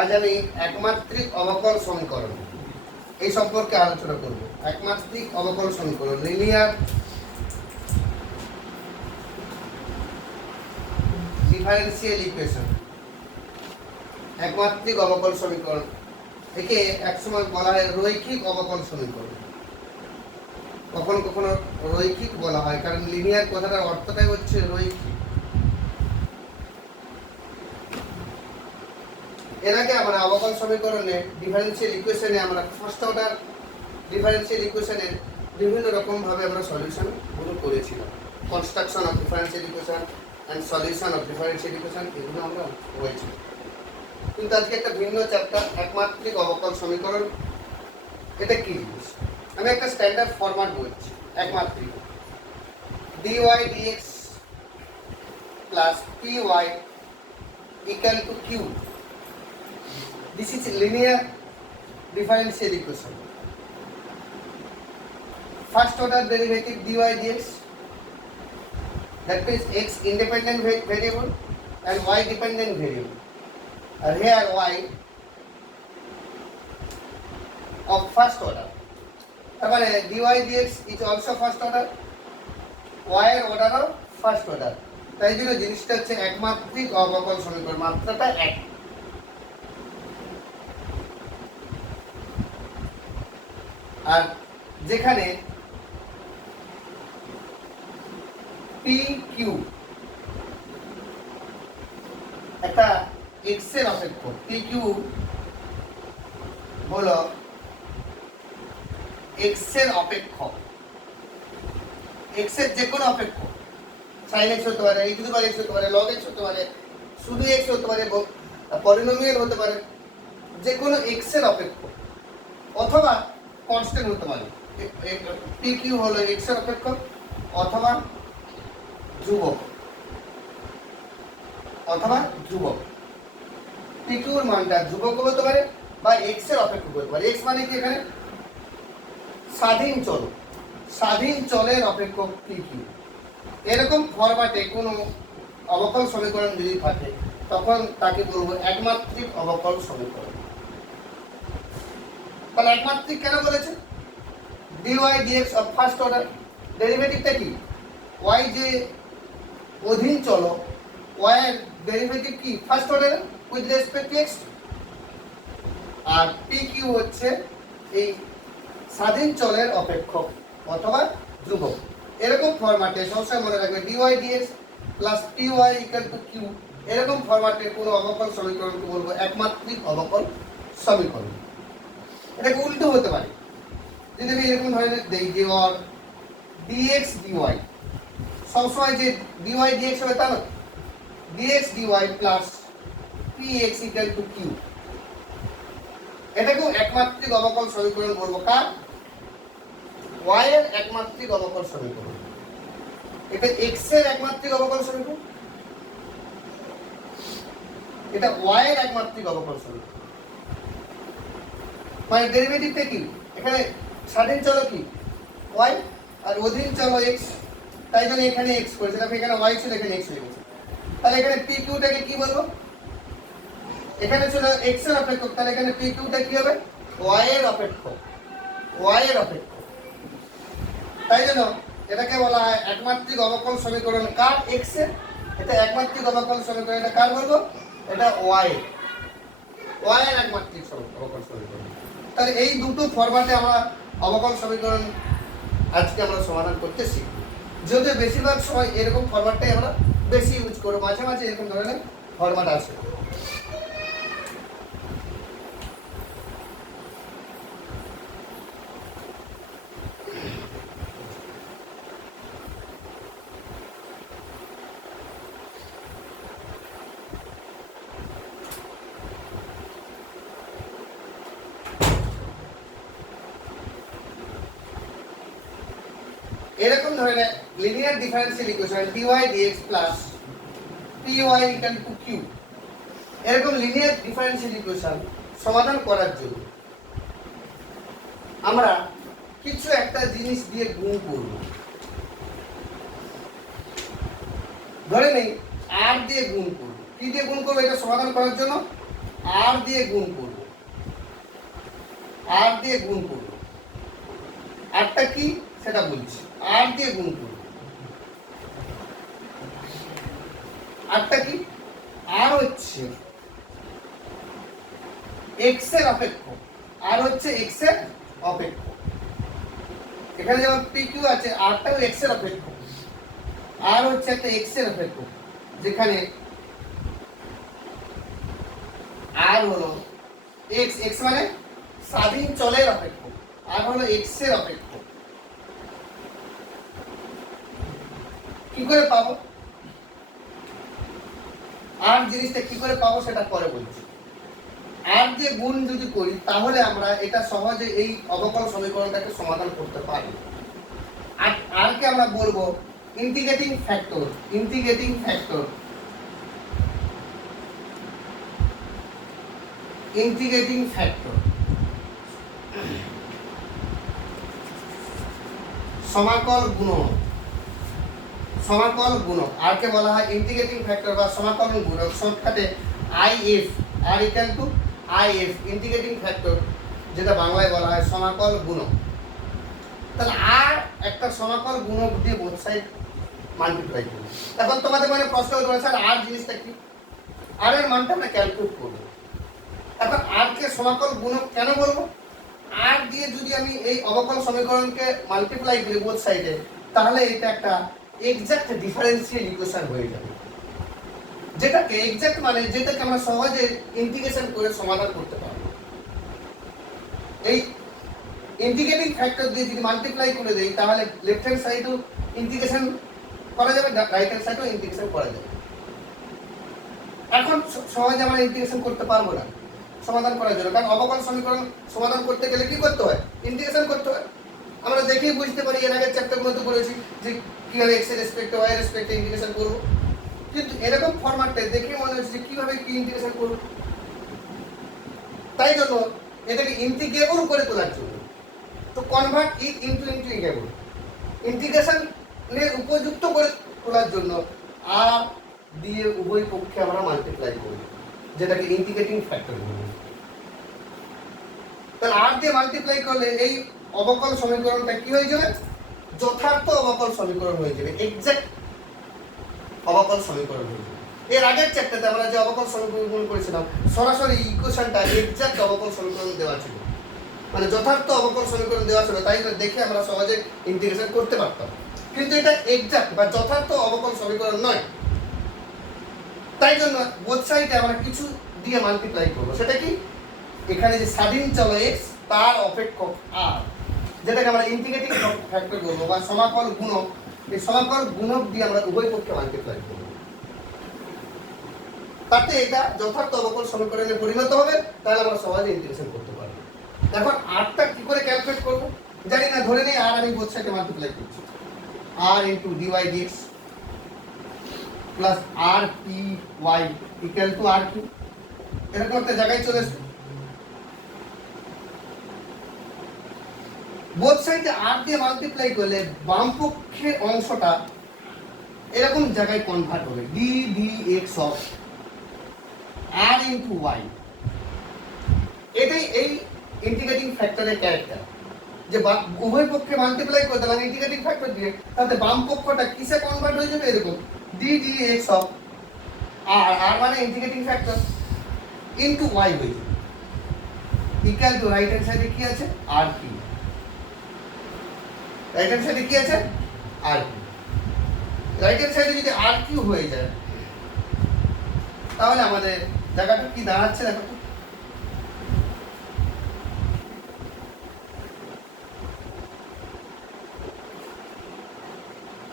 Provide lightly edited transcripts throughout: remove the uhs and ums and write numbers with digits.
আজ আমি একমাত্রিক অবকল সমীকরণ এই সম্পর্কে আলোচনা করব। একমাত্রিক অবকল সমীকরণ, লিনিয়ার ডিফারেন্সিয়াল ইকুয়েশন, একমাত্রিক অবকল সমীকরণ। একে একসময় বলা হয় রৈখিক অবকল সমীকরণ, কখনো কখনো রৈখিক বলা হয়, কারণ লিনিয়ার কথাটার অর্থটাই হচ্ছে রৈখিক। এর আগে আমরা অবকল সমীকরণে ডিফারেন্সিয়াল ইকুয়েশনে আমরা ফার্স্ট অর্ডার ডিফারেন্সিয়াল ইকুয়েশনের বিভিন্ন রকম ভাবে আমরা সলিউশন গুলো করেছিলাম। Construction of differential equation and solution of differential equation, এগুলো আমরা হয়েছিল। কিন্তু আজকে একটা ভিন্ন চ্যাপ্টার, একমাত্রিক অবকল সমীকরণ। এটা কি জিনিস? আমি একটা স্ট্যান্ডার্ড ফরম্যাট বলছি। একমাত্রিক dy dx plus py equal to q. This is linear differential equation. First order derivative dy dx, that means x independent variable and y dependent variable, and here y of first order. তাহলে dy dx is also first order, y এর order of first order. তাই জন্য জিনিসটা হচ্ছে একমাত্রিক অবকল সমীকরণ, মাত্রাটা এক। আর যেখানে পি কিউ একটা এক্স এর অপেক্ষ, পি কিউ হলো এক্স এর অপেক্ষ, এক্স এর যে কোনো অপেক্ষ, সাইন এক্স হতে পারে, e two the power x হতে পারে, লগ এক্স হতে পারে, শুধু এক্স হতে পারে, পলিনোমিয়াল হতে পারে, যে কোনো এক্স এর অপেক্ষ, অথবা কনস্ট্যান্ট হতে পারে। পি কিউ হলো এক্স এর অপেক্ষ অথবা ধ্রুবক, অথবা ধ্রুবক। পি কিউর মানটা ধ্রুবক হতে পারে বা এক্স এর অপেক্ষ হতে পারে। এক্স মানে কি? এখানে স্বাধীন চল, স্বাধীন চলের অপেক্ষক পি কিউ। এরকম ফরম্যাটে কোনো অবকল সমীকরণ যদি থাকে তখন তাকে বলবো একমাত্রিক অবকল সমীকরণ। তাহলে একমাত্রিক কেন বলেছে? dy dx of first order, ডেরিভেটিভটা কি? y যে অধীন চলো, y এর ডেরিভেটিভ কি? First order with respect to x। আর পি কিউ হচ্ছে এই স্বাধীন চলের অপেক্ষক অথবা ধ্রুবক। এরকম ফরম্যাটে সবসময় মনে রাখবে dy dx plus py equal to q। এরকম ফরম্যাটে কোনো অবকল সমীকরণকে বলবো একমাত্রিক অবকল সমীকরণ। এটাকে উল্টো হতে পারে, যদি আমি এরকম ধরনের দেই যে ওর dx dy, সবসময় যে dy dx হবে তা না, dx dy plus px equal to q। এটাকেও একমাত্রিক অবকল সমীকরণ বলবো। কার? y এর একমাত্রিক অবকল সমীকরণ। এটা x এর একমাত্রিক অবকল সমীকরণ, এটা y এর একমাত্রিক অবকল সমীকরণ। মানে ডেরিভেটিভটা কি? এখানে স্বাধীন চল কি? y, আর অধীন চল x, তাই জন্য এখানে x করেছে, তারপর এখানে y ছিল, এখানে x হয়ে গেছে। তাহলে এখানে পি কিউটাকে কি বলবো? এখানে ছিল x এর অপেক্ষক, তাহলে এখানে পি কিউটা কি হবে? y এর অপেক্ষক, y এর অপেক্ষক। তাই জন্য এটাকে বলা হয় একমাত্রিক অবকল সমীকরণ। কার? x এর। এটা একমাত্রিক অবকল সমীকরণ। এটা কার বলবো? এটা y এর, y এর একমাত্রিক অবকল সমীকরণ। তাহলে এই দুটো ফরম্যাটে আমরা অবকল সমীকরণ আজকে আমরা সমাধান করতে শিখব। যদিও বেশিরভাগ সময় এরকম ফরম্যাটটাই আমরা বেশি ইউজ করব, মাঝে মাঝে এরকম ধরনের ফরম্যাট আছে। এরকম ধরনের linear differential equation dy dx plus py equal to q, এরকম লিনিয়ার ডিফারেন্সিয়াল ইকুয়েশন সমাধান করার জন্য আমরা কিছু একটা জিনিস দিয়ে গুণ করব। ধরে নেই r দিয়ে গুণ করব। কি দিয়ে গুণ করব? এটা সমাধান করার জন্য আর দিয়ে গুণ করব, আর দিয়ে গুণ করব। আরটা কি সেটা বলছি, আর দিয়ে গুণ করব। আরটা কি, আর হচ্ছে এক্স এর অপেক্ষ, আর হচ্ছে এক্স এর অপেক্ষ। এখানে যেমন পি কিউ আছে, আরটাও এক্স এর অপেক্ষ, আর হচ্ছে একটা এক্স এর অপেক্ষ, যেখানে আর হলো এক্স, এক্স মানে স্বাধীন চলের অপেক্ষ, আর হলো এক্স এর অপেক্ষ। কি করে পাবো আর জিনিসটা কি করে পাবো সেটা পরে বলছি। আর যে গুণ যদি করি তাহলে আমরা এটা সহজে এই অবকল সমীকরণটাকে সমাধান করতে পারি। আর আরকে আমরা বলবো integrating factor, integrating factor, integrating factor, সমাকল গুণক, সমাকল গুণক। আরকে বলা হয় ইন্টিগ্রেটিং ফ্যাক্টর বা সমাকলন গুণক, শর্টকাটে আইএফ, আর equal to IF, integrating factor, যেটা বাংলায় বলা হয় সমাকল গুণক। তাহলে আর একটা সমাকল গুণক দিয়ে বোথ সাইড মাল্টিপ্লাই করব। এখন তোমাদের মনে প্রশ্ন হতে পারে স্যার আর জিনিসটা কি? আর এর মানটা আমরা ক্যালকুলেট করব। এখন আর কে সমাকল গুণক কেন বলবো? আর দিয়ে যদি আমি এই অবকল সমীকরণকে মাল্টিপ্লাই করি বোথ সাইডে, তাহলে এটা একটা এক্সাক্ট ডিফারেন্সিয়াল ইকুয়েশন হয়ে যাবে। যেটাকে এক্সাক্ট মানে যেটাকে আমরা সহজে ইন্টিগ্রেশন করে সমাধান করতে পারবো। এই ইন্টিগ্রেটিং ফ্যাক্টর দিয়ে যদি মাল্টিপ্লাই করে দেই তাহলে লেফট হ্যান্ড সাইডও ইন্টিগ্রেশন করা যাবে, রাইট হ্যান্ড সাইডও ইন্টিগ্রেশন করা যাবে। এখন সহজে আমরা ইন্টিগ্রেশন করতে পারবো না সমাধান করার জন্য, কারণ অবকল সমীকরণ সমাধান করতে গেলে কি করতে হয়? ইন্টিগ্রেশন করতে হয়। আমরা দেখেই বুঝতে পারি, এর আগের চ্যাপ্টারগুলোতে বলেছি যে কিভাবে এক্স এর রেসপেক্টে ওয়াই এর রেসপেক্টে ইন্টিগ্রেশন করব, কিন্তু এরকম ফরম্যাটে দেখে মনে হচ্ছে যে কিভাবে কি ইন্টিগ্রেশন করব। তাই জন্য এটাকে ইন্টিগ্রেবল করে তোলার জন্য তো কনভার্ট ইট ইনটু ইন্টিগ্রেবল, ইন্টিগ্রেশনের উপযুক্ত করে তোলার জন্য আর দিয়ে উভয় পক্ষে আমরা মাল্টিপ্লাই করি, যেটাকে ইন্টিগ্রেটিং ফ্যাক্টর বলি। তাহলে আর দিয়ে মাল্টিপ্লাই করলে এই অবকল সমীকরণটা কি হয়ে যাবে? যথার্থ অবকল সমীকরণ হয়ে যাবে, এক্সাক্ট অবকল সমীকরণ হয়ে যাবে। এর আগের চ্যাপ্টারে আমরা যে অবকল সমীকরণ করেছিলাম সরাসরি ইকুয়েশনটা এক্সাক্ট অবকল সমীকরণ দেওয়া ছিল, মানে যথার্থ অবকল সমীকরণ দেওয়া ছিল, তাই দেখে আমরা সহজে ইন্টিগ্রেশন করতে পারতাম। কিন্তু এটা এক্সাক্ট বা যথার্থ অবকল সমীকরণ নয়, তাই জন্য বোথ সাইডে আমরা কিছু দিয়ে মাল্টিপ্লাই করবো। সেটা কি? এখানে যে স্বাধীন চল এক্স তার অপেক্ষক আর, যেটাকে আমরা ইন্টিগ্রেটিং ফ্যাক্টর বলবো বা সমাকল গুণক, এই সমাকল গুণক দিয়ে আমরা উভয় পক্ষে মাল্টিপ্লাই করব। তাতে এটা যথার্থ অবকল সমীকরণে পরিণত হবে, তাহলে আমরা সহজে ইন্টিগ্রেশন করতে পারবো। এখন আরটা কি করে ক্যালকুলেট করব জানি না, ধরে নেই আর আমি বোথ সাইডে মাল্টিপ্লাই করছি, R into dy dx plus R P y equal to R Q, এরকম একটা জায়গায় চলে আসবে। বোথ সাইডে আর দিয়ে মাল্টিপ্লাই করলে বাম পক্ষের অংশটা এরকম জায়গায় কনভার্ট হবে, D D x of R into Y. এটাই এই ইন্টিগ্রেটিং ফ্যাক্টরের ক্যারেক্টার, যে উভয় পক্ষে মাল্টিপ্লাই করে দিলাম ইন্টিগ্রেটিং ফ্যাক্টর দিয়ে, তাতে বাম পক্ষটা কিসে কনভার্ট হয়ে যাবে? এরকম ডি ডি এক্স অফ আর, আর মানে ইন্টিগ্রেটিং ফ্যাক্টর, ইনটু ওয়াই হয়ে যাবে ইকুয়াল টু রাইট হ্যান্ড সাইডে কি আছে? আর কি। রাইট হ্যান্ড সাইডে কি আছে? আর কিউ। রাইট হ্যান্ড সাইডে যদি আর কিউ হয়ে যায় তাহলে আমাদের জায়গাটা কি দাঁড়াচ্ছে দেখো তো।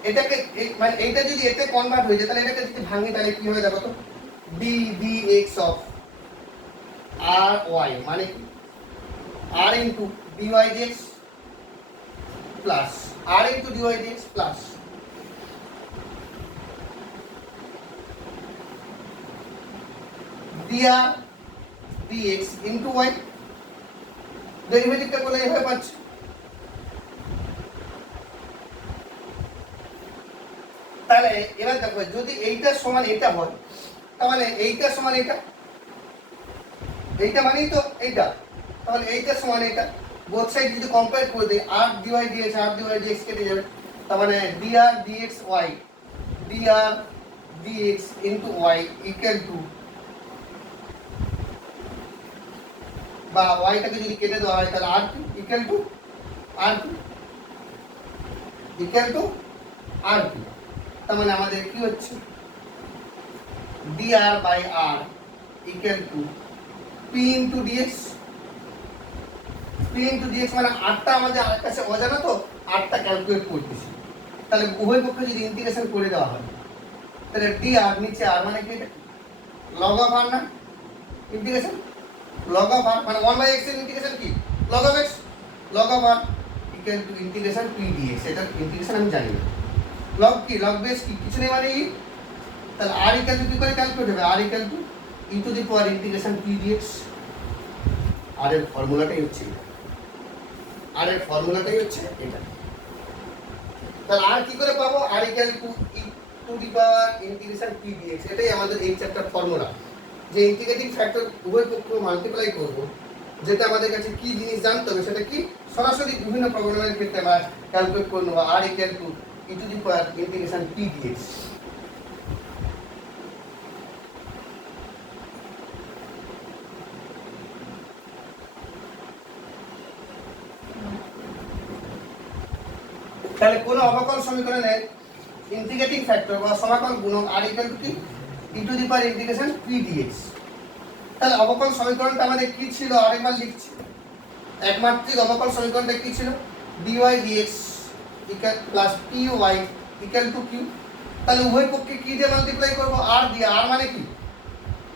এটাকে মানে এইটা যদি এতে কনভার্ট হয়ে যায় তাহলে এটাকে যদি ভাঙি তাহলে কি হবে দেখো তো, d D x of R y মানে কি? R into dy dx plus R into dy dx plus dr dx into y, ডেরিভেটিভটা করলে এইভাবে পাচ্ছি। তাহলে এবার দেখো যদি এইটা সমান এটা হয় তাহলে এইটা সমান এটা, এইটা মানেই তো এইটা, তাহলে এইটা সমান এইটা, বোথ সাইড যদি কম্পেয়ার করে দিই r dy dx r dy dx কেটে যাবে, তার মানে dr dx y dr dx into y equal to, বা y টাকে যদি কেটে দেওয়া হয় তাহলে r equal to r equal to r, তার মানে আমাদের কি হচ্ছে dr by r equal to p into dx, p into dx মানে rটা আমাদের আর কাছে অজানা, তো rটা ক্যালকুলেট করতেছি, তাহলে উভয় পক্ষে যদি ইন্টিগ্রেশন করে দেওয়া হয় তাহলে dr নিচে r মানে কি log of r না, ইন্টিগ্রেশন log of r মানে 1 by x এর ইন্টিগ্রেশন কি log of x, log of r equal to integration p dx, এটা ইন্টিগ্রেশন আমি জানি না, log কি log base কি কিছু নেই মানে ই, তাহলে r equal to কি করে ক্যালকুলেট হবে, r equal to e to the power integration p dx, r এর ফর্মুলাটাই হচ্ছে এটা, r এর ফর্মুলাটাই হচ্ছে এটা, তাহলে r কি করে পাবো, r equal to e to the power integration p dx, এটাই আমাদের এই চ্যাপ্টার ফর্মুলা, যে ইন্টিগ্রেটিং ফ্যাক্টর উভয় পক্ষ মাল্টিপ্লাই করব, যেটা আমাদের কাছে কি জিনিস জানতে হবে সেটা কি সরাসরি বিভিন্ন প্রবলেমের ক্ষেত্রে আমরা ক্যালকুলেট করে নেব, r equal to e to the power integration p dx। তাহলে কোন অবকল সমীকরণের ইন্টিগ্রেটিং ফ্যাক্টর বা সমাকল গুণক r equal to কি e to the power integration p dx, তাহলে অবকল সমীকরণটা আমাদের কি ছিল আরেকবার লিখছি, একমাত্রিক অবকল সমীকরণটা কি ছিল dy dx equal plus py equal to q, তাহলে উভয় পক্ষে কি দিয়ে মাল্টিপ্লাই করব, r দিয়ে, r মানে কি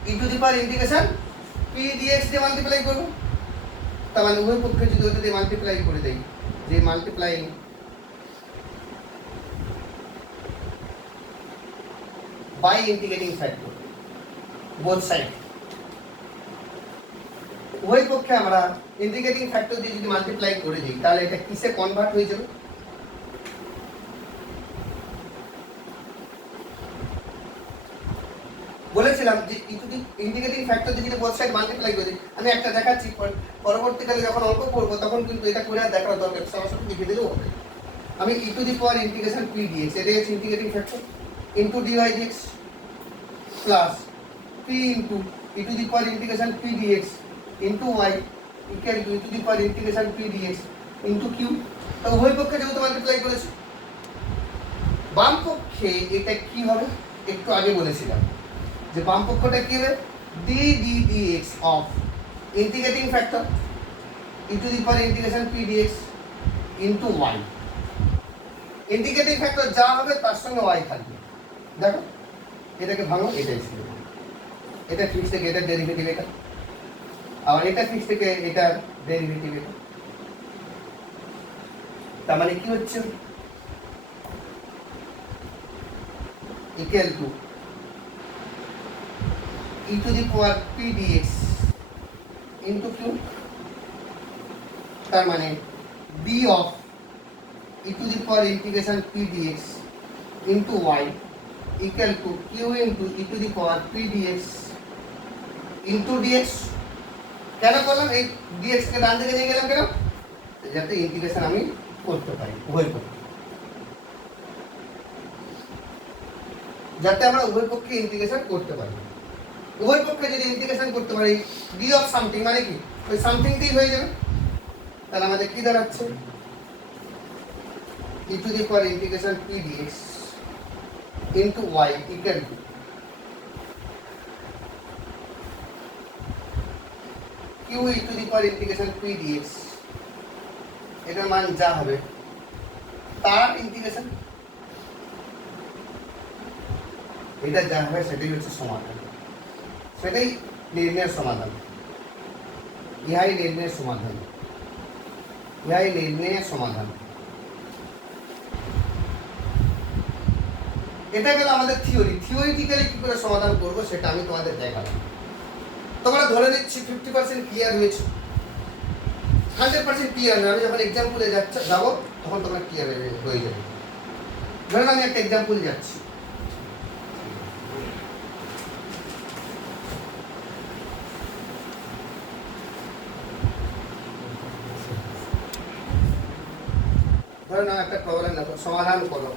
e to the power integration p dx দিয়ে মাল্টিপ্লাই করব, তার মানে উভয় পক্ষে যদি ওটা দিয়ে মাল্টিপ্লাই করে দেই, যে multiplying by integrating factor both side, উভয় পক্ষে আমরা ইন্টিগ্রেটিং ফ্যাক্টর দিয়ে যদি মাল্টিপ্লাই করে দিই তাহলে এটা কিসে কনভার্ট হয়ে যাবে, বলেছিলাম যে ইন্টিগ্রেটিং ফ্যাক্টর দিয়ে যদি বোথ সাইড মাল্টিপ্লাই করে দিই, আমি একটা দেখাচ্ছি, পরবর্তীকালে যখন অঙ্ক করব তখন কিন্তু এটা করে আর দেখার দরকার, সরাসরি লিখে দিলেও হবে, আমি e to the power integration p dx, এটাই হচ্ছে integrating factor, into dy dx plus p into e to the power integration p dx into y equal to e to the power integration p dx into q, তো উভয় পক্ষে যেহেতু multiply করেছি, বাম পক্ষে এটা কি হবে একটু আগে বলেছিলাম যে বাম পক্ষটা কি হবে d d dx of integrating factor e to the power integration p dx into y, integrating factor যা হবে তার সঙ্গে y থাকবে, দেখো এটাকে ভাঙো, এটাই ছিল, এটা ফিক্স থেকে এটা ডেরিভেটিভ, এটা আর এটা ফিক্স থেকে এটা ডেরিভেটিভ, এটা তার মানে কি হচ্ছে equal to e to the power p dx into q, তার মানে d of e to the power integration p dx into y equal to q into e to the power p dx into dx, কেন করলাম এই dx কে ডান দিকে নিয়ে গেলাম কেন, যাতে ইন্টিগ্রেশন আমি করতে পারি উভয় পক্ষে, যাতে আমরা উভয় পক্ষে ইন্টিগ্রেশন করতে পারি, উভয় পক্ষে যদি ইন্টিগ্রেশন করতে পারি d of something মানে কি ওই সামথিংটাই হয়ে যাবে, তাহলে আমাদের কি দাঁড়াচ্ছে e to the power integration p dx into y equal to q e to the power integration p dx, এটার মান যা হবে তার ইন্টিগ্রেশন, এটা যা হবে সেটাই হচ্ছে সমাধান, সেটাই নির্ণয়ের সমাধান, ইহাই নির্ণয়ের সমাধান, ইহাই নির্ণয়ের সমাধান। এটা গেল আমাদের থিওরি, থিওরিটিক্যালি কি করে সমাধান করব সেটা আমি তোমাদের দেখালাম, তোমরা ধরে নিচ্ছি 50% ক্লিয়ার হয়েছে, 100% ক্লিয়ার না, আমি যখন এক্সাম্পলে যাব তখন তোমরা ক্লিয়ার হয়ে যাবে, ধরেন আমি একটা এক্সাম্পল যাচ্ছি, ধরে নাও একটা প্রবলেম দেখো, সমাধান করো।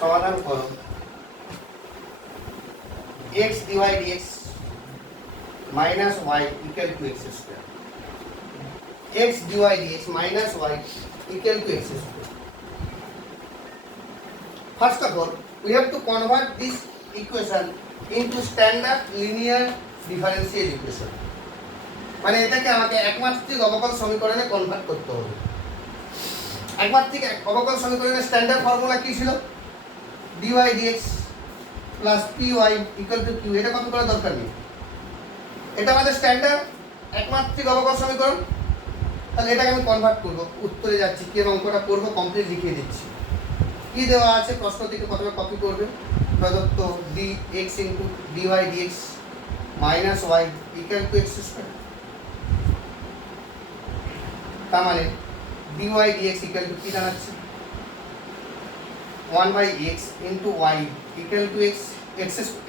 সমাধান করো x dy dx minus y equal to x square. X dy dx minus y equal to x square. First of all, we have to convert this equation into standard linear differential equation. মানে এটাকে আমাকে একমাত্রিক অবকল সমীকরণে convert করতে হবে। একমাত্রিক অবকল সমীকরণের standard formula কি ছিল? dy dx plus py equal to q। এটা কপি করার দরকার নেই, এটা আমাদের স্ট্যান্ডার্ড একমাত্রিক অবকল সমীকরণ। তাহলে এটাকে আমি কনভার্ট করব, উত্তরে যাচ্ছি, কি অঙ্কটা করব কমপ্লিট লিখিয়ে দিচ্ছি। কি দেওয়া আছে প্রশ্ন থেকে প্রথমে কপি করবে, প্রদত্ত dx into dy dx minus y equal to x square. তার মানে dy dx ইকুয়াল টু কি দাঁড়াচ্ছে? 1/x into y equal to x।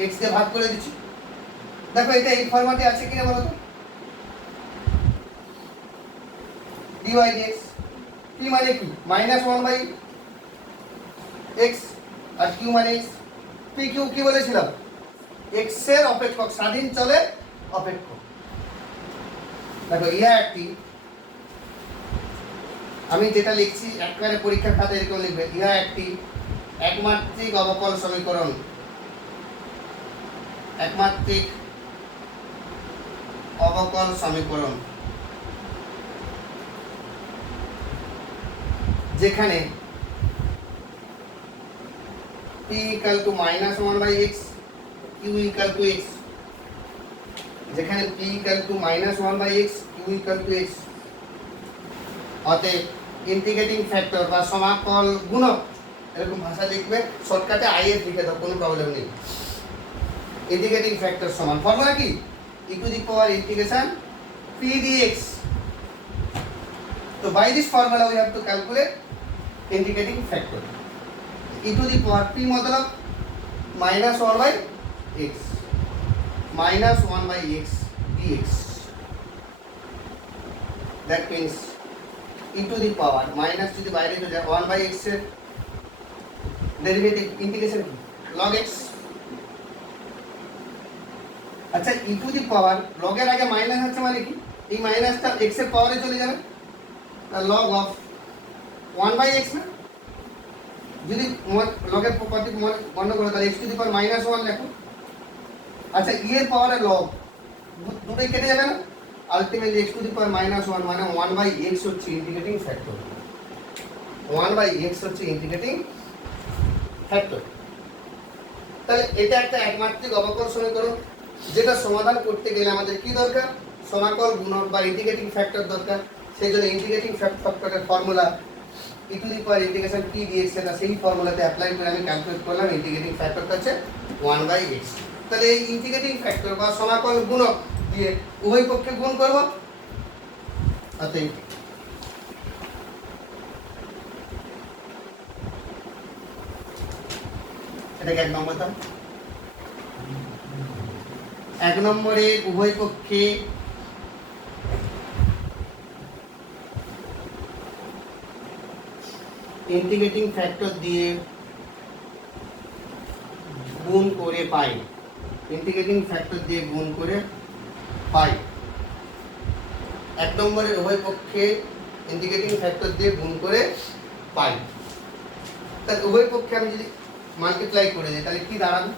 x দিয়ে ভাগ করে দিচ্ছি। দেখো এটা এই ফরম্যাটে আছে কিনা বলো তো? dy dx p মানে কি? -1/x আর q মানে x। p q কি বলেছিলাম? x এর অপেক্ষক, স্বাধীন চলে অপেক্ষক। দেখো ইহা একটি, আমি যেটা লিখছি একবারে পরীক্ষার খাতায় এরকম লিখবে, ইহা একটি একমাত্রিক অবকল সমীকরণ। একমাত্রিক অবকল সমীকরণ যেখানে p equal to -1/x q equal to x, যেখানে p equal to -1/x q equal to x। অতএব ইন্টিগ্রেটিং ফ্যাক্টর বা সমাকল গুণক, এরকম ভাষা লিখবে, শর্টকাটে আইএফ লিখে দাও, কোনো প্রবলেম নেই। ইন্টিগ্রেটিং ফ্যাক্টর সমান ফর্মুলা কি? e to the power integration p dx. So by this formula we have to calculate integrating factor. e to the power p मतलब -1/x -1/x dx. That means e to the power minus যদি বাইরে চলে যায় 1/x এর derivative integration কি? log x। আচ্ছা e to the power log এর আগে মাইনাস আছে মানে কি? এই মাইনাসটা x এর পাওয়ারে চলে যাবে, log of 1/x না? যদি log এর প্রপার্টি বন্ধ করো তাহলে x to the power -1 লেখো। আচ্ছা e এর পাওয়ারে log দুটোই কেটে যাবে না? Ultimately x to the power -1 মানে 1/x হচ্ছে ইন্টিগ্রেটিং ফ্যাক্টর। 1/x হচ্ছে ইন্টিগ্রেটিং ফ্যাক্টর। তাহলে এটা একটা একমাত্রিক অবকল সমীকরণ, যেটা সমাধান করতে গেলে আমাদের কি দরকার? সমাকল গুণক বা ইন্টিগ্রেটিং ফ্যাক্টর দরকার। সেই জন্য ইন্টিগ্রেটিং ফ্যাক্টরের formula e to the power integration p dx, এটা সেই ফর্মুলাতে অ্যাপ্লাই করে আমি ক্যালকুলেট করলাম। ইন্টিগ্রেটিং ফ্যাক্টরটা হচ্ছে 1/x। তাহলে এই ইন্টিগ্রেটিং ফ্যাক্টর বা সমাকল গুণক দিয়ে উভয় পক্ষে গুণ করব। অতএব এটাকে 1 নম্বর দাও। 1 নম্বরে উভয় পক্ষে ইন্টিগ্রেটিং ফ্যাক্টর দিয়ে গুণ করে পাই। ইন্টিগ্রেটিং ফ্যাক্টর দিয়ে গুণ করে পাই। 1 নম্বরের উভয় পক্ষে ইন্টিগ্রেটিং ফ্যাক্টর দিয়ে গুণ করে পাই। তাহলে উভয় পক্ষে আমি যদি মাল্টিপ্লাই করে দিই তাহলে কি দাঁড়াবে?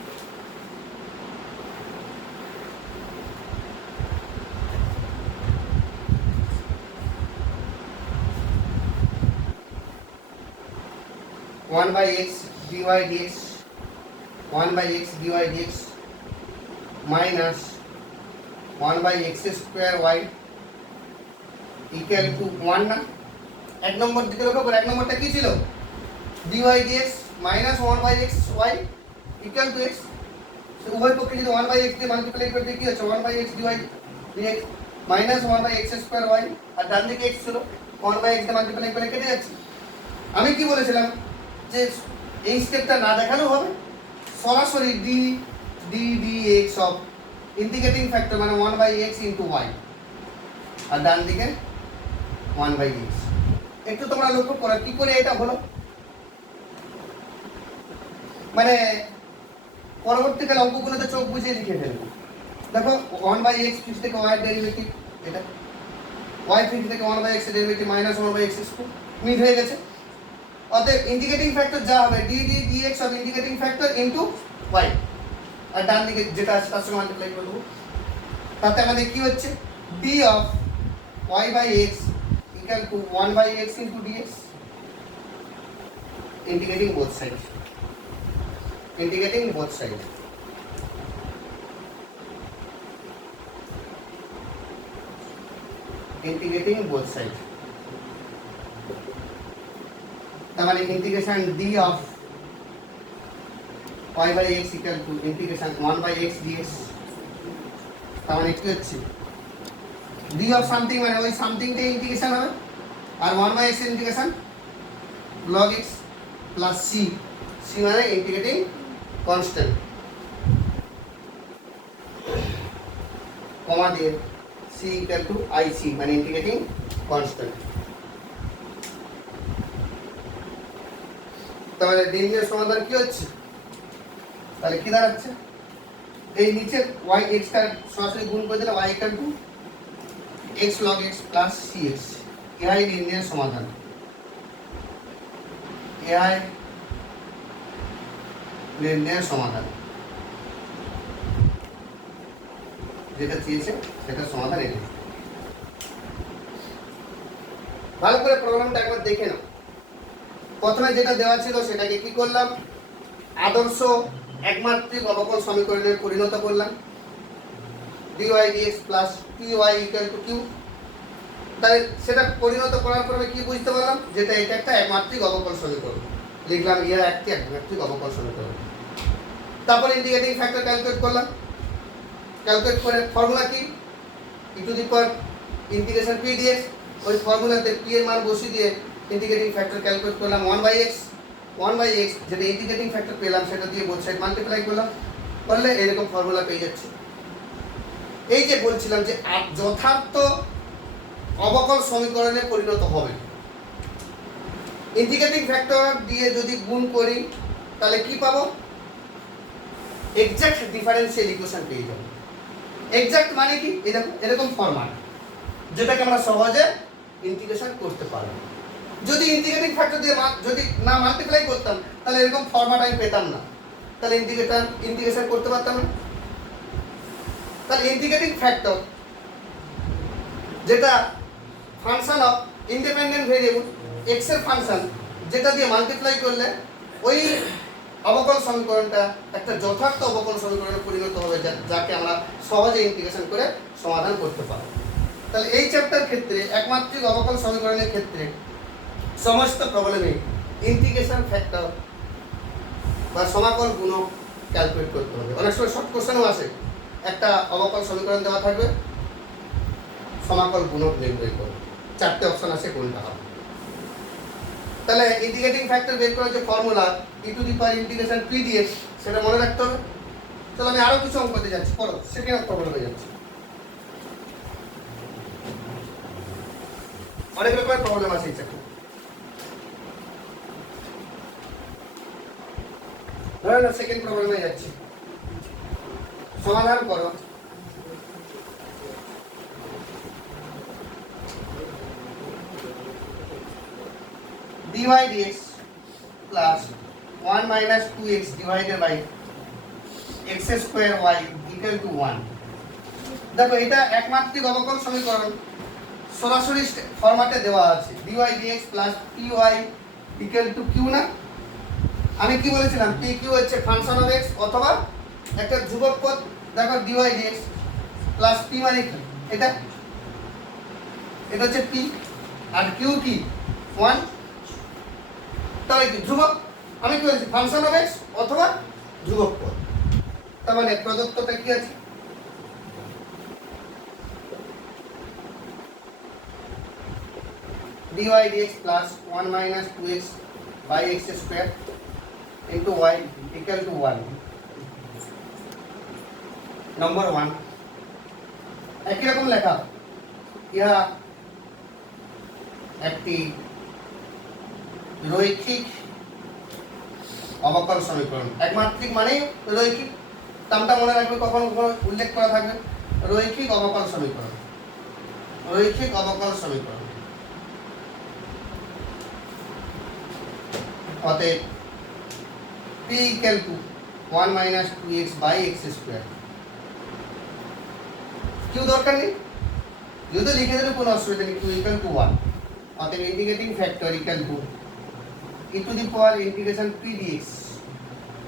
(1/x dy dx 1/x dy dx minus 1/x square y equal to 1 না? 1 নম্বর দিকে লক্ষ্য করো, 1 নম্বরটা কি ছিল? dy dx minus 1/x y equal to x। উভয় পক্ষে যদি 1/x দিয়ে মাল্টিপ্লাই করতে কি হচ্ছে? 1/x dy dx minus 1/x square y, আর ডান দিকে x ছিল, 1/x দিয়ে মাল্টিপ্লাই করে কেটে যাচ্ছে। আমি কি বলেছিলাম যে এই স্টেপটা না দেখালেও হবে, সরাসরি d dx of integrating factor মানে 1/x into y আর ডান দিকে 1/x। একটু তোমরা লক্ষ্য করো কি করে এটা হলো, মানে পরবর্তীকালে অঙ্কগুলোতে চোখ বুঝিয়ে লিখে ফেলবো। দেখো 1/x ফিক্স থেকে y এর ডেরিভেটিভ, এটা y ফিক্স থেকে 1/x এর derivative minus 1/x square meet হয়ে গেছে। অতএব ইন্টিগ্রেটিং ফ্যাক্টর যা হবে d dx of integrating factor into y, আর ডান দিকে যেটা আছে তার সঙ্গে মাল্টিপ্লাই করে দেবো। তাতে আমাদের কি হচ্ছে d of y/x equal to 1/x into dx, integrating both sides, integrating both sides, integrating both sides, তার মানে integration d of y/x equal to integration 1/x dx, তার মানে কি হচ্ছে d অফ সামথিং মানে ওই সামথিংটা ইন্টিগ্রেশন হবে, আর 1/x এর integration log x plus c, c মানে ইন্টিগ্রেটিং কনস্ট্যান্ট, কমা দিয়ে c ইকুয়াল টু ic মানে ইন্টিগ্রেটিং কনস্ট্যান্ট। তাহলে নির্ণয়ের সমাধান কি হচ্ছে, তাহলে কি দাঁড়াচ্ছে, এই নিচে y x টা সরাসরি গুণ করে দিলে y equal to x log x plus cx, এটাই নির্ণয়ের সমাধান। এটাই নির্ণয়ের সমাধান, যেটা চেয়েছে সেটা সমাধান এটা। ভালো করে প্রবলেমটা একবার দেখে নাও। প্রথমে যেটা দেওয়া ছিল সেটাকে কি করলাম, আদর্শ একমাত্রিক অবকল সমীকরণে পরিণত করলাম, dy dx plus py equal to q। তাহলে সেটা পরিণত করার পরে কি বুঝতে পারলাম, যেটা এটা একটা একমাত্রিক অবকল সমীকরণ, লিখলাম ইয়া একটি একমাত্রিক অবকল সমীকরণ। তারপর ইন্টিগ্রেটিং ফ্যাক্টর ক্যালকুলেট করলাম, ক্যালকুলেট করে ফর্মুলা কি e two the power integration p dx, ওই ফর্মুলাতে p এর মান বসিয়ে দিয়ে ইন্টিগ্রেটিং ফ্যাক্টর ক্যালকুলেট করলাম 1/x, যেটা ইন্টিগ্রেটিং ফ্যাক্টর পেলাম সেটা দিয়ে বোথ সাইড মাল্টিপ্লাই করলাম, করলে এরকম ফর্মুলা পেয়ে যাচ্ছে। এই যে বলছিলাম যে যথার্থ অবকল সমীকরণে পরিণত হবে, ইন্টিগ্রেটিং ফ্যাক্টর দিয়ে যদি গুণ করি তাহলে কি পাবো, এক্সাক্ট ডিফারেন্সিয়াল ইকুয়েশন পেয়ে যাবো। এক্সাক্ট মানে কি, এরকম ফরম্যাট যেটাকে আমরা সহজে ইন্টিগ্রেশন করতে পারবো। যদি ইন্টিগ্রেটিং ফ্যাক্টর দিয়ে যদি না মাল্টিপ্লাই করতাম তাহলে এরকম ফরম্যাট আমি পেতাম না, তাহলে ইন্টিগ্রেশন করতে পারতাম না। তাহলে ইন্টিগ্রেটিং ফ্যাক্টর যেটা function of independent variable x এর ফাংশন, যেটা দিয়ে মাল্টিপ্লাই করলে ওই অবকল সমীকরণটা একটা যথার্থ অবকল সমীকরণে পরিণত হবে, যাকে আমরা সহজে ইন্টিগ্রেশন করে সমাধান করতে পারব। তাহলে এই চ্যাপ্টার ক্ষেত্রে একমাত্রিক অবকল সমীকরণের ক্ষেত্রে সমস্ত প্রবলেমে ইন্টিগ্রেশন ফ্যাক্টর বা সমাকল গুণক ক্যালকুলেট করতে হবে। অনেক সময় শর্ট কোশ্চেনও আসে, একটা অবকল সমীকরণ দেওয়া থাকবে, সমাকল গুণক নির্ণয় করো, চারটে অপশন আছে কোনটা হবে। তাহলে ইন্টিগ্রেটিং ফ্যাক্টর বের করার যে formula e two the power integration p dx, সেটা মনে রাখতে হবে। তাহলে আমি আরো কিছু অঙ্ক করতে যাচ্ছি, পড়ো, সেকেন্ড প্রবলেম হয়ে যাচ্ছে। অনেক রকমের প্রবলেম আছে এই চ্যাপ্টারে। ধরো না সেকেন্ড প্রবলেম হয়ে যাচ্ছে, সমাধান করো। dy dx plus 1 minus 2x divided by x square y equal to 1। দেখো এটা একমাত্রিক অবকল সমীকরণ, সরাসরি ফরম্যাটে দেওয়া আছে dy dx plus py equal to q না। আমি কি বলেছিলাম, pq হচ্ছে ফাংশন অফ x অথবা একটা ধ্রুবক পদ। দেখো dy dx plus p মানে কি, এটা হচ্ছে p, আর q কি 1, তাহলে কি ধ্রুবক। আমি কি বলছি, ফাংশন অফ x অথবা ধ্রুবক পদ। তার মানে প্রদত্তটা কি আছে, dy dx plus 1 minus 2x by x square into y equal to 1। নম্বর 1 একই রকম লেখা, ইহা একটি রৈখিক অবকল সমীকরণ। একমাত্রিক মানে রৈখিক, নামটা মনে রাখবে, কখনো কখনো উল্লেখ করা থাকবে, রৈখিক অবকল সমীকরণ, রৈখিক অবকল সমীকরণ। অতএব p equal to 1 minus 2x by x square। Q দরকার নেই, যদি লিখে দেবে কোনো অসুবিধা নেই, q equal to 1। অতএব integrating factor equal to e to the power integration p dx,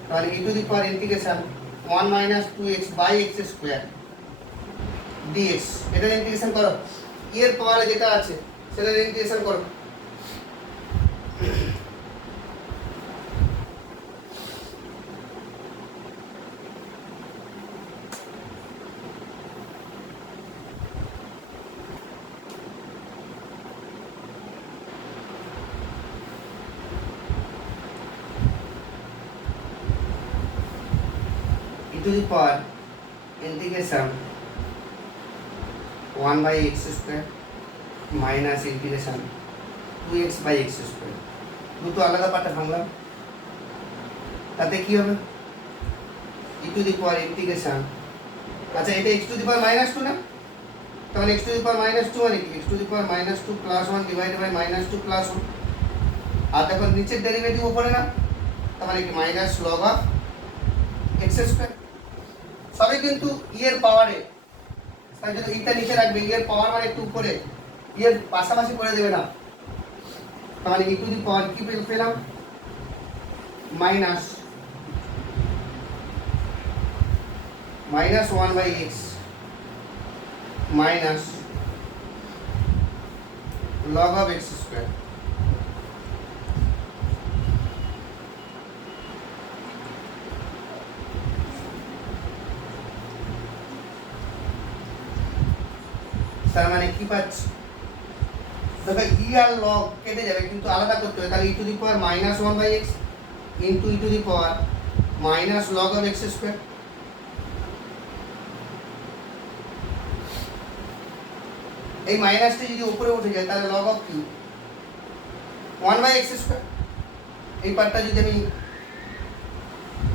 তাহলে e to the power integration 1 minus 2x by x square dx। এটা ইন্টিগ্রেশন করো, এর পাওয়ারে যেটা আছে সেটা ইন্টিগ্রেশন করো। e to the power integration 1 by x square minus integration 2x by x square। দুটো আলাদা পার্টে ভাঙলাম, তাতে কি হবে e to the power integration, আচ্ছা এটা x to the power minus 2 না, তাহলে x to the power minus 2 মানে কি x to the power minus 2 plus 1 divided by minus 2 plus 1। আর দেখো নিচের ডেরিভেটিভ উপরে না, তার মানে কি minus log of x square। সবই কিন্তু ই এর পাওয়ারে, তাই যদি এটা নিচে রাখবে, ই এর পাওয়ার মানে একটু উপরে, ই এর পাশাপাশি করে দেবে না, তার মানে ই টু দি পাওয়ার কি পেলাম minus 1 by X minus log of x square। তার মানে কি পাচ্ছি, দেখো ই আর লগ কেটে যাবে কিন্তু আলাদা করতে হবে, তাহলে e to the power minus 1 by x into E to the power minus log of x square. এই মাইনাসটি যদি উপরে উঠে যায় তাহলে লগ অফ কি 1 বাই এক্স স্কোয়ার। এই পার্টটা যদি আমি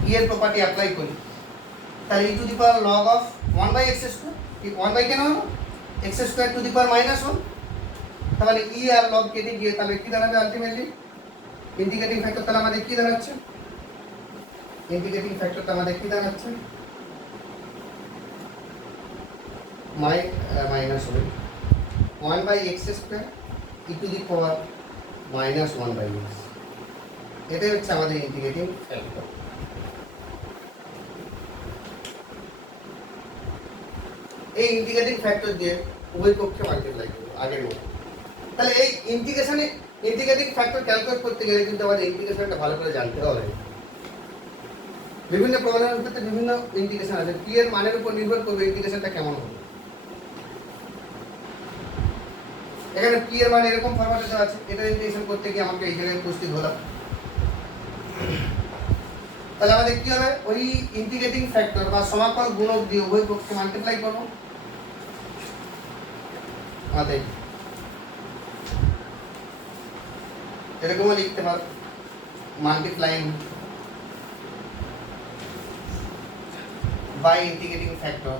ই এর প্রপার্টি অ্যাপ্লাই করি তাহলে e to the power log of 1 by x square, 1 by কেন হলো x square to the power minus 1। তাহলে ই আর লগ কেটে গিয়ে তাহলে কি দাঁড়াবে আলটিমেটলি ইন্টিগ্রেটিং ফ্যাক্টর, তাহলে আমাদের কি দাঁড়াচ্ছে, ইন্টিগ্রেটিং ফ্যাক্টরটা আমাদের কি দাঁড়াচ্ছে মাইনাস হবে 1 by x square E to the power minus 1 by X. এটাই হচ্ছে আমাদের ইন্টিগ্রেটিং ফ্যাক্টর। এই ইন্টিগ্রেটিং ফ্যাক্টর দিয়ে উভয় পক্ষে মাল্টিপ্লাই করব আগের মতো। তাহলে এই ইন্টিগ্রেটিং ফ্যাক্টর ক্যালকুলেট করতে গেলে কিন্তু আমাদের ইন্টিগ্রেশনটা ভালো করে জানতে হবে। বিভিন্ন প্রবলেমের ক্ষেত্রে বিভিন্ন ইন্টিগ্রেশন আছে, পি এর মানের উপর নির্ভর করবে ইন্টিগ্রেশনটা কেমন হবে। এখানে পি এর মান এরকম ফরম্যাটে দেওয়া আছে, এটা ইন্টিগ্রেশন করতে গিয়ে আমাকে এই জায়গায় উপস্থিত হলাম। তাহলে আমাদের কি হবে, ওই ইন্টিগ্রেটিং ফ্যাক্টর বা সমাকল গুণক দিয়ে উভয় পক্ষে মাল্টিপ্লাই করব। আমাদের এরকমও লিখতে পারো multiplying by integrating factor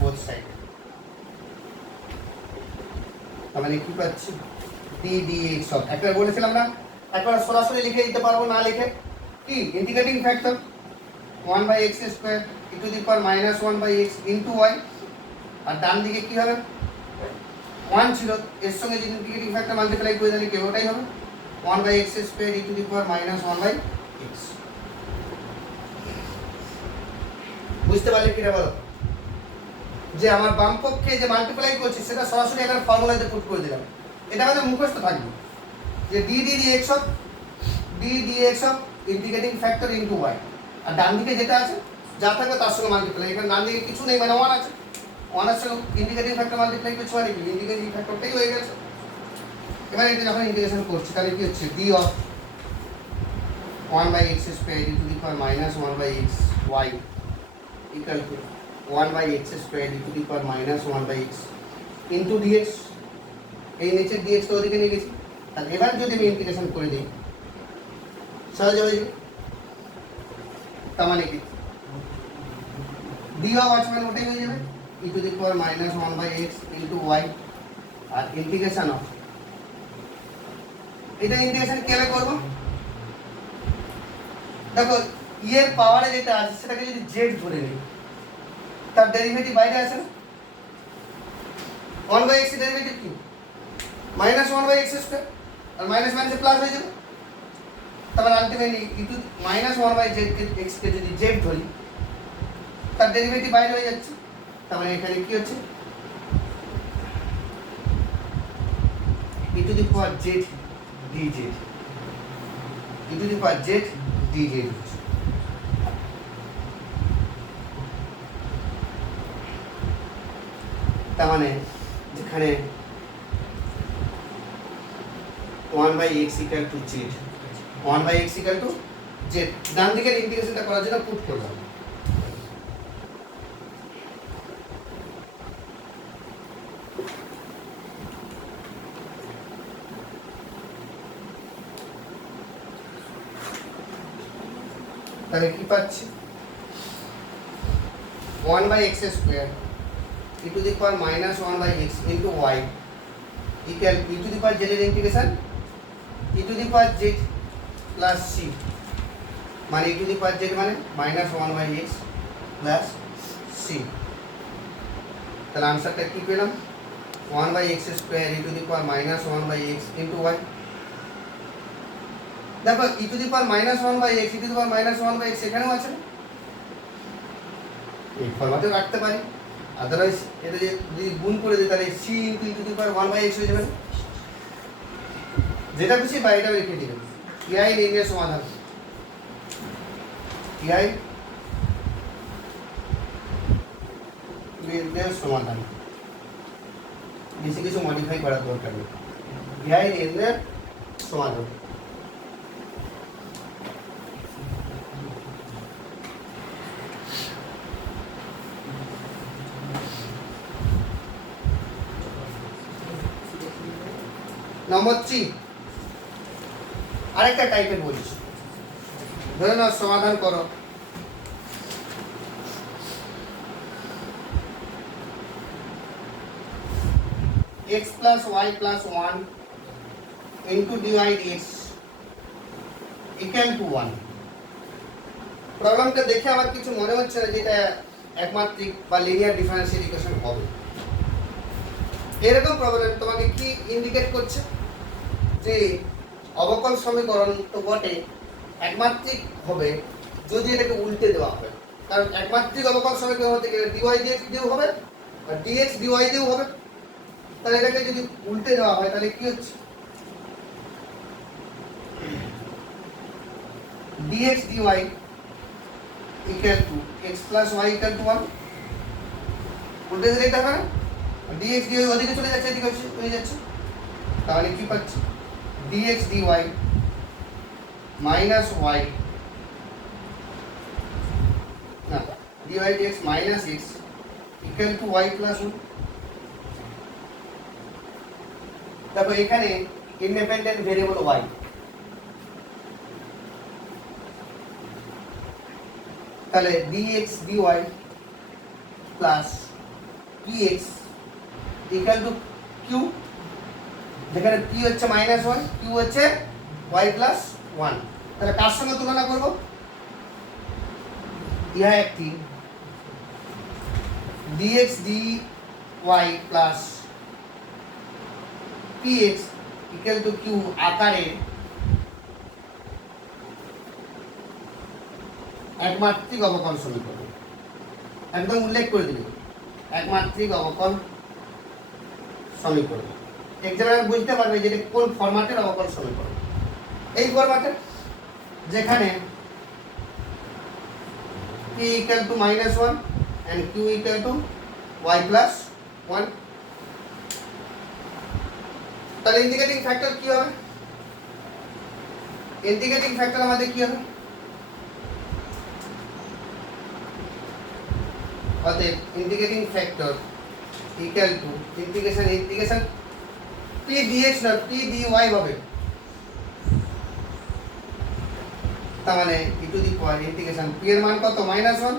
both side. তাহলে কি পাচ্ছি ডি dx অফ, একবার বলেছিলাম না একবার সরাসরি লিখে দিতে পারবো না লিখে, কি integrating factor 1 by x square E to the power minus 1 by x into y. আর ডান দিকে কি হবে 1 ছিল, এর সঙ্গে যদি ইন্টিগ্রেটিং ফ্যাক্টর মাল্টিপ্লাই করে দিলে কি ওটাই হবে 1 by x square E to the power minus 1 by X. বুঝতে পারলে কিনা বলো, যে আমার বাম পক্ষে যে মাল্টিপ্লাই করছি সেটা সরাসরি একটা ফর্মুলাতে পুট করে দিলাম, এটা আমাদের মুখস্থ থাকবে যে d dx of integrating factor into y. আর ডান দিকে যেটা আছে যা থাকবে তার সঙ্গে মাল্টিপ্লাই, এখানে ডান দিকে কিছু নেই মানে 1 আছে, 1 এর সঙ্গে ইন্টিগ্রেটিং ফ্যাক্টর মাল্টিপ্লাই করছি মানে কি ইন্টিগ্রেটিং ফ্যাক্টরটাই হয়ে গেছে। এবার এটা যখন ইন্টিগ্রেশন করছি তাহলে কি হচ্ছে D of 1 by x square E to the power minus 1 by X Y equal to 1 by x square E to the power minus 1 by x into DX. এই নিচের ডিএক্স টা ওদিকে নিয়ে গেছি। আর এবার যদি আমি ইন্টিগ্রেশন করে দিই সহজ হয়ে যাবে। তার মানে কি ডি অফ ওয়াচম্যান ওটাই হয়ে যাবে e to the power minus 1/x into y. আর ইন্টিগ্রেশন অফ এটা ইন্টিগ্রেশন কিভাবে করব? দেখো ই এর পাওয়ারে যেটা আছে সেটাকে যদি জেড ধরে নিই তার ডেরিভেটিভ বাইরে আছে না, 1/x এর ডেরিভেটিভ কি মাইনাস 1/x স্কয়ার, আর মাইনাস মাইনাসে প্লাস হয়ে যাবে। তারপর আলটিমেটলি ই টু মাইনাস 1/x কে যদি জেড ধরি তার ডেরিভেটিভ বাইরে হয়ে যাচ্ছে। তার মানে এখানে কি হচ্ছে e to the power z dz, e to the power z dz. তার মানে যেখানে 1/x equal to z, 1/x equal to z, ডান দিকের ইন্টিগ্রেশনটা করার জন্য পুট করলাম। তাহলে কি পাচ্ছি 1/x square e to the power minus 1/x into y equal e to the power z এর integration e to the power z plus c, মানে e to the power z মানে মাইনাস 1/x প্লাস সি। তাহলে আনসারটা কি পেলাম 1/x square e to the power minus 1/x into y. দেখো e to the power minus 1/x e to the power minus 1/x এখানেও আছে, এই ফরম্যাটেও রাখতে পারি। আদারওয়াইজ এটা যদি গুণ করে দিই তাহলে C into E to the power 1/x হয়ে যাবে। যেটা খুশি বাইরেটা রেখে দিবেন। ইআই নির্ণয়ের সমাধান, ইআই নির্ণয়ের সমাধান, বেশি কিছু মডিফাই করার দরকার নেই। ইআই নির্ণয়ের সমাধান। নম্বর 3 আরেকটা টাইপের বলছি, ধরে নাও সমাধান করো x plus y plus 1 into dy dx equal to 1। প্রবলেমটা দেখে আমার কিছু মনে হচ্ছে না যেটা একমাত্রিক বা লিনিয়ার ডিফারেনশিয়াল ইকুয়েশন হবে। এরকম প্রবলেম তোমাকে কি ইন্ডিকেট করছে যে অবকল সমীকরণ তো বটে, একমাত্রিক হবে যদি এটাকে উল্টে দেওয়া হয়। কারণ একমাত্রিক অবকল সমীকরণ হতে গেলে dy dx দিয়েও হবে আর dx dy দিয়েও হবে। তাহলে এটাকে যদি উল্টে দেওয়া হয় তাহলে কি হচ্ছে dx dy equal to x plus y equal to 1। উল্টে দিলে এটা হবে না, dx dy ওদিকে চলে যাচ্ছে এদিকে হয়ে যাচ্ছে। তাহলে কি পাচ্ছি dx dy minus y না dy dx minus x equal to y plus 1। দেখো এখানে ইন্ডিপেন্ডেন্ট ভেরিয়েবল y, তাহলে dx dy plus px equal to q, যেখানে p হচ্ছে -1 q হচ্ছে y plus 1। তাহলে কার সঙ্গে তুলনা করব? ইহা একটি dx dy plus px equal to q আকারে একমাত্রিক অবকল সমীকরণ, একদম উল্লেখ করে দিল একমাত্রিক অবকল সমীকরণ। এক্সামিনার বুঝতে পারবে যে কোন ফরম্যাটের অবকল সমীকরণ। এই ফরম্যাটে যেখানে p equal to -1 and q equal to y plus 1। তাহলে ইন্টিগ্রেটিং ফ্যাক্টর কি হবে? ইন্টিগ্রেটিং ফ্যাক্টর আমাদের কি হবে? অতএব integrating factor equal to integration P dx না পি ডি ওয়াই হবে, তার মানে e to the power integration P এর মান কত -1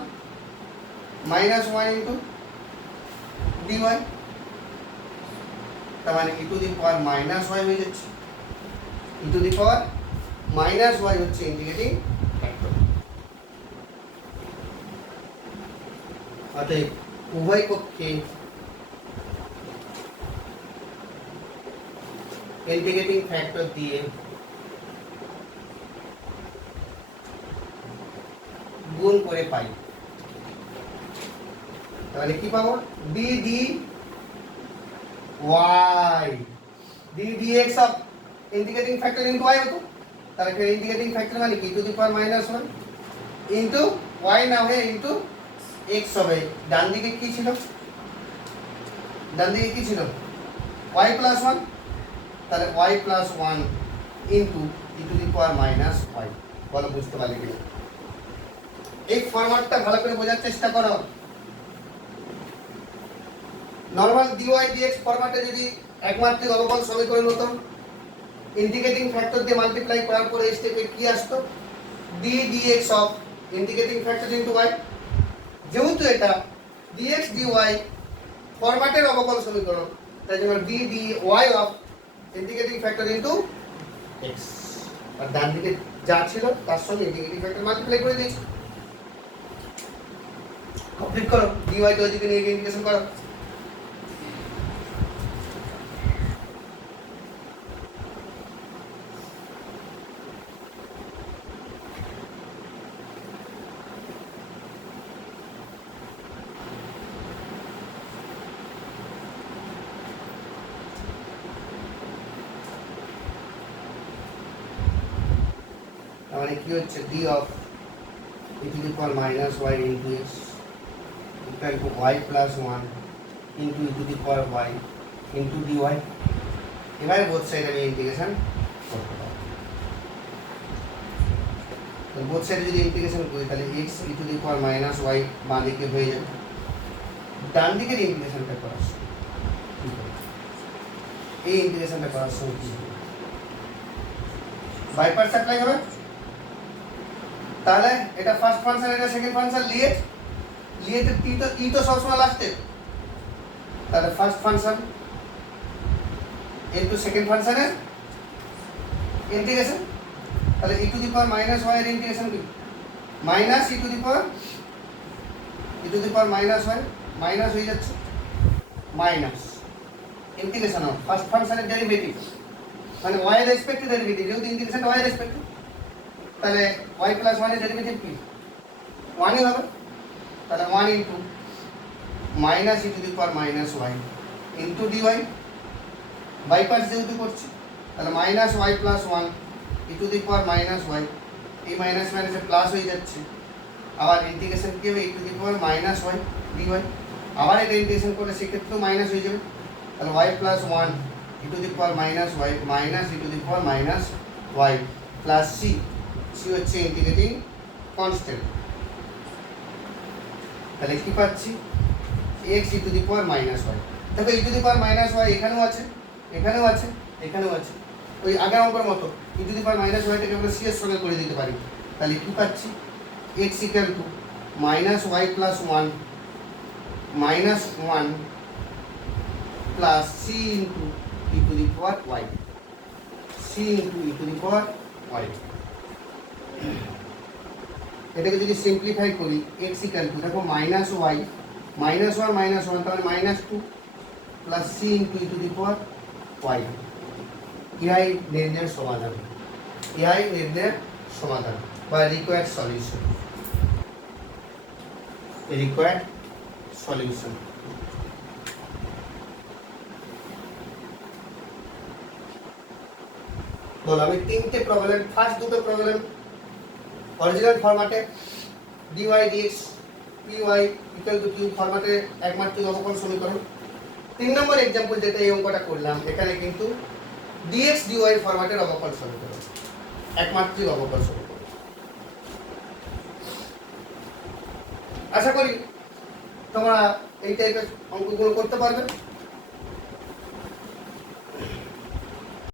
-1 ইনটু dy, তার মানে e to the power -y হয়ে যাচ্ছে। ই টু দি পাওয়ার -y হচ্ছে ইন্টিগ্রেটিং ফ্যাক্টর। অতএব উভয় পক্ষে ইন্টিগ্রেটিং ফ্যাক্টর দিয়ে গুণ করে পাই, তাহলে কি পাবো D D Y D DX of integrating factor into Y হতো, তাহলে এখানে ইন্টিগ্রেটিং ফ্যাক্টর মানে কি to the power -1 into Y না হয়ে ইনটু এক্স হবে। ডান দিকে কি ছিল, ডান দিকে কি ছিল ওয়াই প্লাস 1, তাহলে Y plus 1 into E to the power -y। বলো বুঝতে পারলে কিনা? এই ফরম্যাটটা ভালো করে বোঝার চেষ্টা করো। নরমাল dy dx ফরম্যাটে যদি একমাত্রিক অবকলন সমীকরণ হতো, ইন্টিগ্রেটিং ফ্যাক্টর দিয়ে মাল্টিপ্লাই করার পরে এই স্টেপে কি আসতো d dx of integrating factor into y। যেহেতু এটা dx dy ফরম্যাটের অবকলন সমীকরণ, তাই জন্য d dy of integrating factor into x, আর ডান দিকে যা ছিল তার সঙ্গে ইন্টিগ্রেটিং ফ্যাক্টর মাল্টিপ্লাই করে দিয়েছি। কমপ্লিট করো, dy তো ওইদিকে নিয়ে ইন্টিগ্রেশন করো। তাহলে কি হচ্ছে d of e to the power -y into x equal to y plus 1 into e to the power y into dy। এবারে বোথ সাইড আমি ইন্টিগ্রেশন করতে পারি, তো বোথ সাইড যদি ইন্টিগ্রেশন করি তাহলে x e to the power -y বাঁ দিকে হয়ে যাবে। ডান দিকের ইন্টিগ্রেশনটা করার সময় এই ইন্টিগ্রেশনটা করার সময় কি হবে বাই পার্টস অ্যাপ্লাই হবে, তাহলে এটা ফার্স্ট ফাংশন এটা সেকেন্ড ফাংশন লিয়েট লিয়েটের ই তো সবসময় লাস্টে, তাহলে ফার্স্ট ফাংশন ইনটু সেকেন্ড ফাংশনের ইন্টিগ্রেশন, তাহলে e to the power -y এর ইন্টিগ্রেশন কি minus e to the power -y minus হয়ে যাচ্ছে মাইনাস ইন্টিগ্রেশন অফ ফার্স্ট ফাংশনের ডেরিভেটিভ মানে y এর রেসপেক্টে ডেরিভেটিভ, যেহেতু ইন্টিগ্রেশন y এর রেসপেক্টে, তাহলে y প্লাস 1 এর ডেরিভেটিভ কি 1 ই হবে, তাহলে 1 into minus e to the power -y into dy। By parts যেহেতু করছি তাহলে -y plus 1 e to the power -y, এই মাইনাস মাইনাসে প্লাস হয়ে যাচ্ছে, আবার ইন্টিগ্রেশন কি হবে e to the power -y dy, আবার এটা ইন্টিগ্রেশন করলে সেক্ষেত্রেও মাইনাস হয়ে যাবে, তাহলে y plus 1 e to the power -y minus e to the power -y plus c, c হচ্ছে ইন্টিগ্রেটিং কনস্ট্যান্ট, তাহলে কি পাচ্ছি x E to the power -y। দেখো e to the power -y এখানেও আছে এখানেও আছে এখানেও আছে, ওই আগের অঙ্কের মতো ই টু দি পাওয়ার -y টাকে আমরা c এর সঙ্গে করে দিতে পারি, তাহলে কি পাচ্ছি x equal to -y plus 1 -1 plus c into E to the power y, c into E to the power y। এটাকে যদি সিম্পলিফাই করি x ইকুয়াল টু দেখো -y -1 তাহলে -2 plus c into E to the power y। ইহাই নির্ণয়ের সমাধান, ইহাই নির্ণয়ের সমাধান বা রিকোয়ার্ড সলিউশন, রিকোয়ার্ড সলিউশন। বল আমি তিনটে প্রবলেম, ফার্স্ট দুটো প্রবলেম অরিজিনাল ফরম্যাটে dy dx py equal to q ফরম্যাটে একমাত্রিক অবকলন সমীকরণ। 3 নম্বর एग्जांपल যেটা এই অঙ্কটা করলাম এখানে কিন্তু dx dy ফরম্যাটের অবকলন সমীকরণ, একমাত্রিক অবকলন সমীকরণ। আশা করি তোমরা এই টাইপের অঙ্কগুলো করতে পারবে।